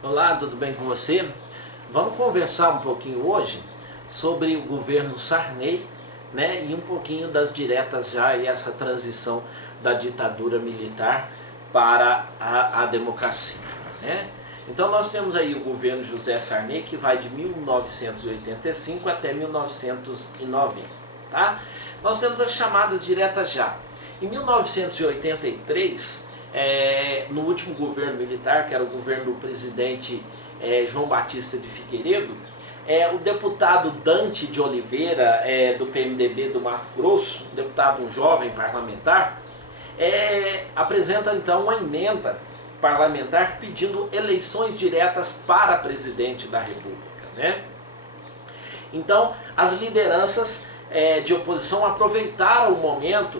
Olá, tudo bem com você? Vamos conversar um pouquinho hoje sobre o governo Sarney, né, e um pouquinho das diretas já e essa transição da ditadura militar para a democracia, né? Então nós temos aí o governo José Sarney, que vai de 1985 até 1990, tá? Nós temos as chamadas diretas já. Em 1983, no último governo militar, que era o governo do presidente João Batista de Figueiredo, o deputado Dante de Oliveira, do PMDB do Mato Grosso, um deputado, um jovem parlamentar, apresenta então uma emenda parlamentar pedindo eleições diretas para presidente da República, né? Então as lideranças de oposição aproveitaram o momento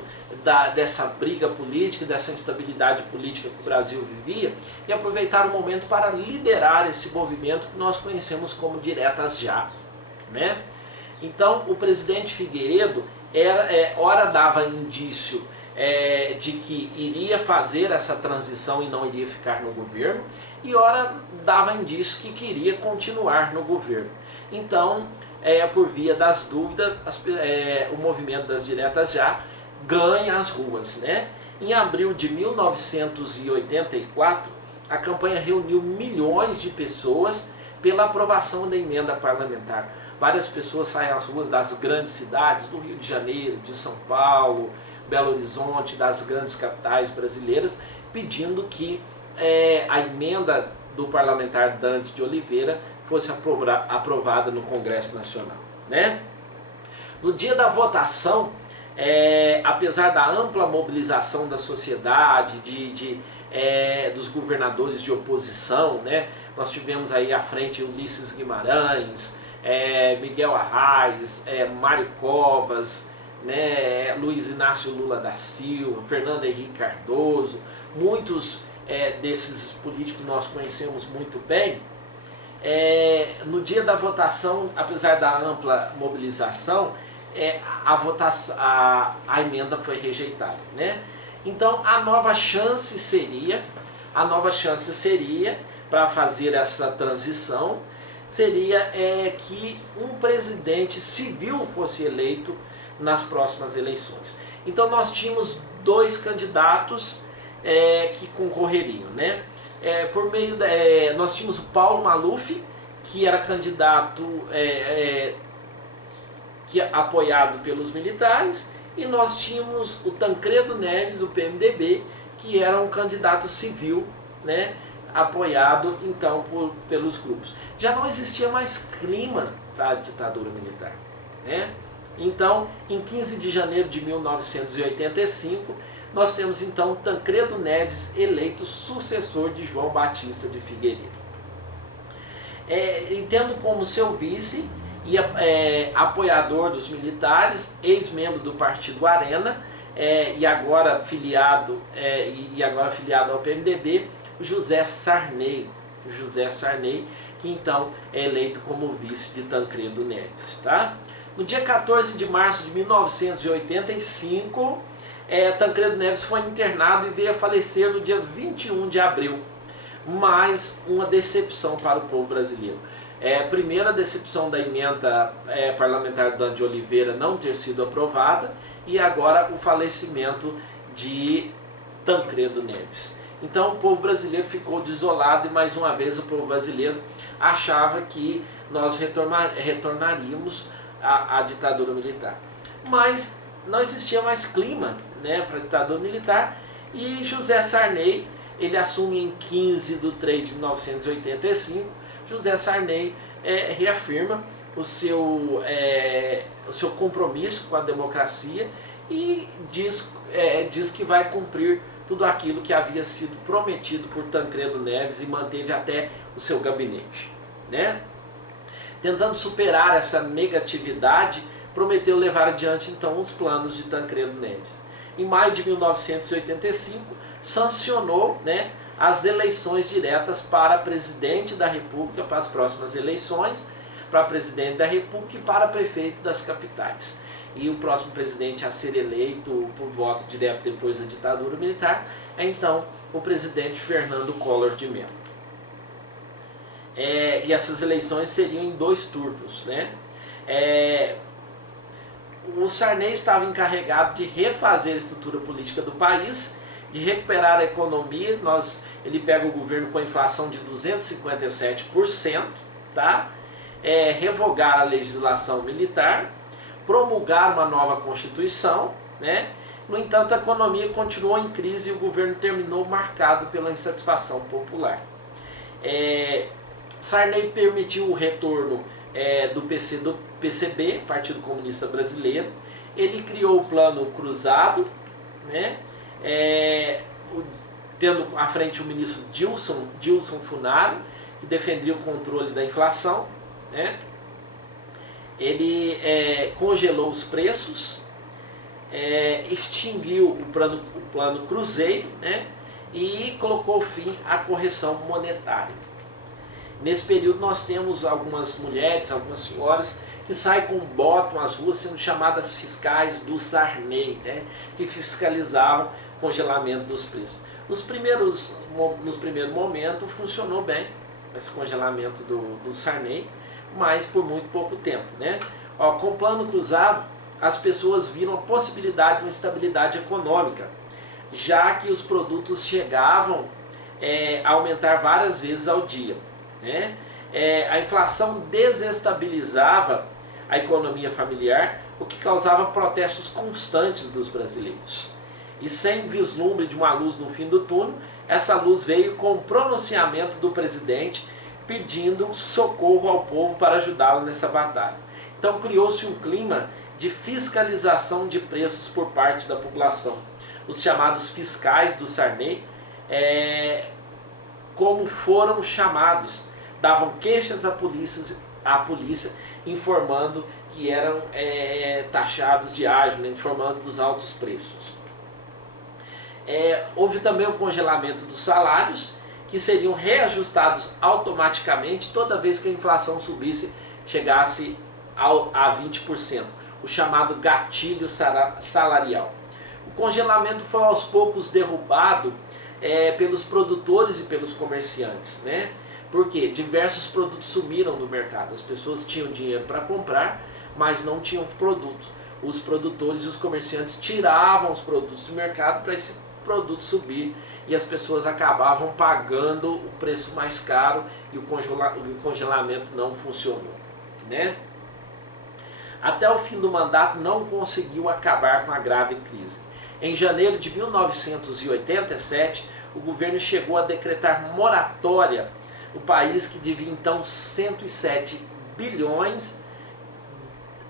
dessa briga política, dessa instabilidade política que o Brasil vivia, e aproveitaram o momento para liderar esse movimento que nós conhecemos como diretas já, né? Então o presidente Figueiredo ora dava indício de que iria fazer essa transição e não iria ficar no governo, e ora dava indício que queria continuar no governo. Então, por via das dúvidas, o movimento das diretas já ganha as ruas, né? Em abril de 1984, a campanha reuniu milhões de pessoas pela aprovação da emenda parlamentar. Várias pessoas saem às ruas das grandes cidades, do Rio de Janeiro, de São Paulo, Belo Horizonte, das grandes capitais brasileiras, pedindo que a emenda do parlamentar Dante de Oliveira fosse aprovada no Congresso Nacional, né? No dia da votação, apesar da ampla mobilização da sociedade, dos governadores de oposição, né? Nós tivemos aí à frente Ulisses Guimarães, Miguel Arraes, Mário Covas, né, Luiz Inácio Lula da Silva, Fernando Henrique Cardoso, muitos desses políticos nós conhecemos muito bem. No dia da votação, apesar da ampla mobilização, a emenda foi rejeitada, né? Então a nova chance seria para fazer essa transição, seria que um presidente civil fosse eleito nas próximas eleições. Então nós tínhamos dois candidatos que concorreriam, né? Nós tínhamos o Paulo Maluf, que era candidato apoiado pelos militares, e nós tínhamos o Tancredo Neves, do PMDB, que era um candidato civil, né, apoiado então pelos grupos. Já não existia mais clima para a ditadura militar, né? Então, em 15 de janeiro de 1985, nós temos então Tancredo Neves eleito sucessor de João Batista de Figueiredo. Tendo como seu vice e apoiador dos militares, ex-membro do partido Arena, e agora filiado ao PMDB, José Sarney, que então é eleito como vice de Tancredo Neves, tá? No dia 14 de março de 1985, Tancredo Neves foi internado e veio a falecer no dia 21 de abril. Mais uma decepção para o povo brasileiro. Primeiro, a decepção da emenda parlamentar Dante de Oliveira não ter sido aprovada, e agora o falecimento de Tancredo Neves. Então o povo brasileiro ficou desolado, e mais uma vez o povo brasileiro achava que nós retornaríamos à ditadura militar. Mas não existia mais clima, né, para a ditadura militar, e José Sarney, ele assume em 15 de 3 de 1985. José Sarney reafirma o seu compromisso com a democracia e diz que vai cumprir tudo aquilo que havia sido prometido por Tancredo Neves, e manteve até o seu gabinete, né? Tentando superar essa negatividade, prometeu levar adiante então os planos de Tancredo Neves. Em maio de 1985, sancionou, né, as eleições diretas para presidente da República, para as próximas eleições, para presidente da República e para prefeito das capitais. E o próximo presidente a ser eleito por voto direto depois da ditadura militar é então o presidente Fernando Collor de Mello. e essas eleições seriam em 2 turnos, né? O Sarney estava encarregado de refazer a estrutura política do país, de recuperar a economia. Ele pega o governo com a inflação de 257%, tá? Revogar a legislação militar, promulgar uma nova Constituição, né? No entanto, a economia continuou em crise e o governo terminou marcado pela insatisfação popular. Sarney permitiu o retorno do PCB, Partido Comunista Brasileiro. Ele criou o Plano Cruzado, né? Tendo à frente o ministro Dilson Funaro, que defendia o controle da inflação, né? Ele congelou os preços, extinguiu o plano Cruzeiro, né? E colocou fim à correção monetária. Nesse período nós temos algumas mulheres, algumas senhoras que saem com bottom às ruas sendo chamadas fiscais do Sarney, né? Que fiscalizavam o congelamento dos preços. Nos primeiros momentos funcionou bem esse congelamento do Sarney, mas por muito pouco tempo, né? Com o plano cruzado, as pessoas viram a possibilidade de uma estabilidade econômica, já que os produtos chegavam a aumentar várias vezes ao dia, né? A inflação desestabilizava a economia familiar, o que causava protestos constantes dos brasileiros. E sem vislumbre de uma luz no fim do túnel, essa luz veio com o pronunciamento do presidente pedindo socorro ao povo para ajudá-lo nessa batalha. Então criou-se um clima de fiscalização de preços por parte da população. Os chamados fiscais do Sarney, como foram chamados, davam queixas à polícia informando que eram taxados de ágio, né, informando dos altos preços. Houve também o congelamento dos salários, que seriam reajustados automaticamente toda vez que a inflação chegasse a 20%, o chamado gatilho salarial. O congelamento foi aos poucos derrubado pelos produtores e pelos comerciantes, né? Porque diversos produtos sumiram do mercado, as pessoas tinham dinheiro para comprar, mas não tinham produto. Os produtores e os comerciantes tiravam os produtos do mercado para esse produto subir e as pessoas acabavam pagando o preço mais caro e o congelamento não funcionou, né? Até o fim do mandato não conseguiu acabar com a grave crise. Em janeiro de 1987, o governo chegou a decretar moratória no país, que devia então 107 bilhões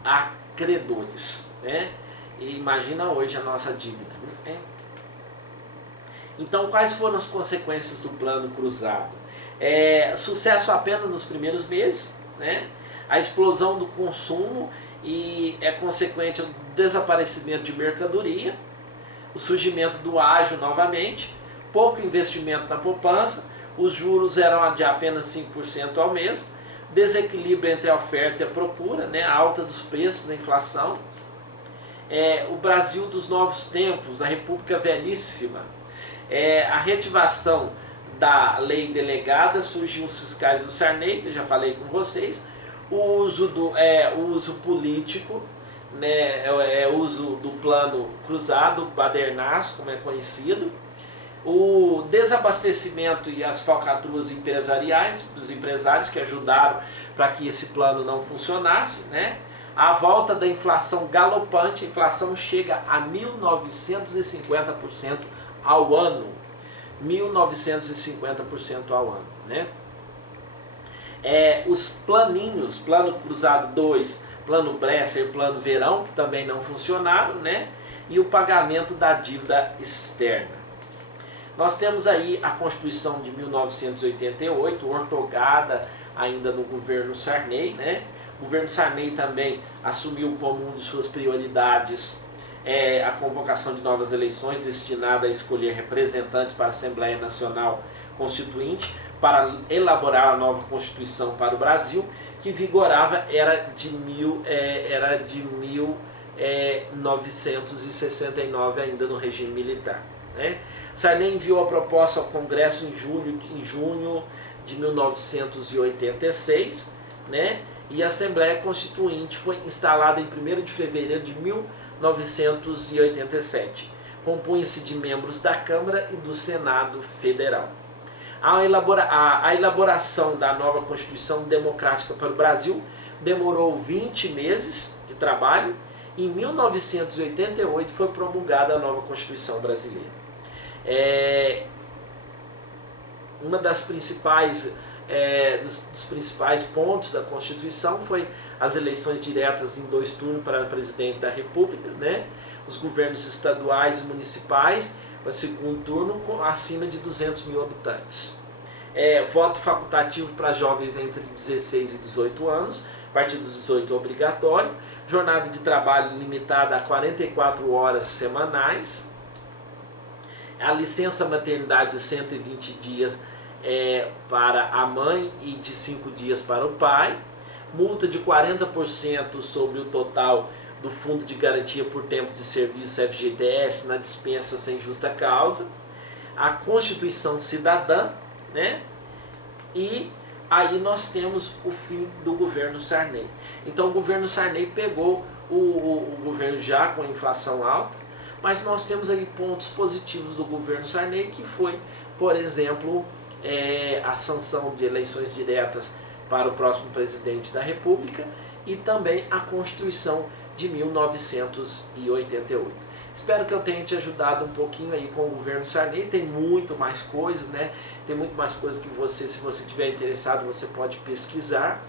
a credores, né? E imagina hoje a nossa dívida, né? Então, quais foram as consequências do plano cruzado? Sucesso apenas nos primeiros meses, né? A explosão do consumo e consequente ao desaparecimento de mercadoria, o surgimento do ágio novamente, pouco investimento na poupança, os juros eram de apenas 5% ao mês, desequilíbrio entre a oferta e a procura, né? A alta dos preços, da inflação, o Brasil dos novos tempos, da República Velhíssima, a reativação da lei delegada, surgiam os fiscais do Sarney, que eu já falei com vocês, o uso político, né, o uso do plano cruzado, Badernaz, como é conhecido, o desabastecimento e as falcatruas empresariais, dos empresários que ajudaram para que esse plano não funcionasse, né? A volta da inflação galopante, a inflação chega a 1950% ao ano, 1950% ao ano, né? Os planinhos, plano cruzado 2, plano Bresser, plano Verão, que também não funcionaram, né? E o pagamento da dívida externa. Nós temos aí a Constituição de 1988, ortogada ainda no governo Sarney, né? O governo Sarney também assumiu como uma de suas prioridades a convocação de novas eleições destinada a escolher representantes para a Assembleia Nacional Constituinte para elaborar a nova Constituição para o Brasil, que vigorava era de 1969 ainda no regime militar, né? Sarney enviou a proposta ao Congresso em junho de 1986, né? E a Assembleia Constituinte foi instalada em 1º de fevereiro de 1987. Compunha-se de membros da Câmara e do Senado Federal. A elaboração da nova Constituição Democrática para o Brasil demorou 20 meses de trabalho. Em 1988 foi promulgada a nova Constituição brasileira. Uma das principais dos principais pontos da Constituição foi as eleições diretas em 2 turnos para presidente da República, né? Os governos estaduais e municipais para segundo turno acima de 200 mil habitantes. Voto facultativo para jovens entre 16 e 18 anos, a partir dos 18 obrigatório, jornada de trabalho limitada a 44 horas semanais, a licença maternidade de 120 dias para a mãe e de 5 dias para o pai, multa de 40% sobre o total do Fundo de Garantia por Tempo de Serviço FGTS na dispensa sem justa causa, a Constituição Cidadã, né? E aí nós temos o fim do governo Sarney. Então o governo Sarney pegou o governo já com a inflação alta, mas nós temos aí pontos positivos do governo Sarney, que foi, por exemplo, a sanção de eleições diretas para o próximo presidente da República e também a Constituição de 1988. Espero que eu tenha te ajudado um pouquinho aí com o governo Sarney. Tem muito mais coisa, né? Tem muito mais coisa que você, se você estiver interessado, você pode pesquisar,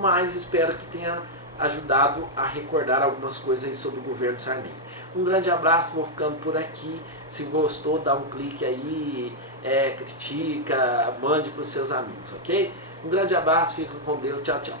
mas espero que tenha ajudado a recordar algumas coisas aí sobre o governo Sarney. Um grande abraço, vou ficando por aqui. Se gostou, dá um clique aí, critica, mande para os seus amigos, ok? Um grande abraço, fica com Deus, tchau, tchau.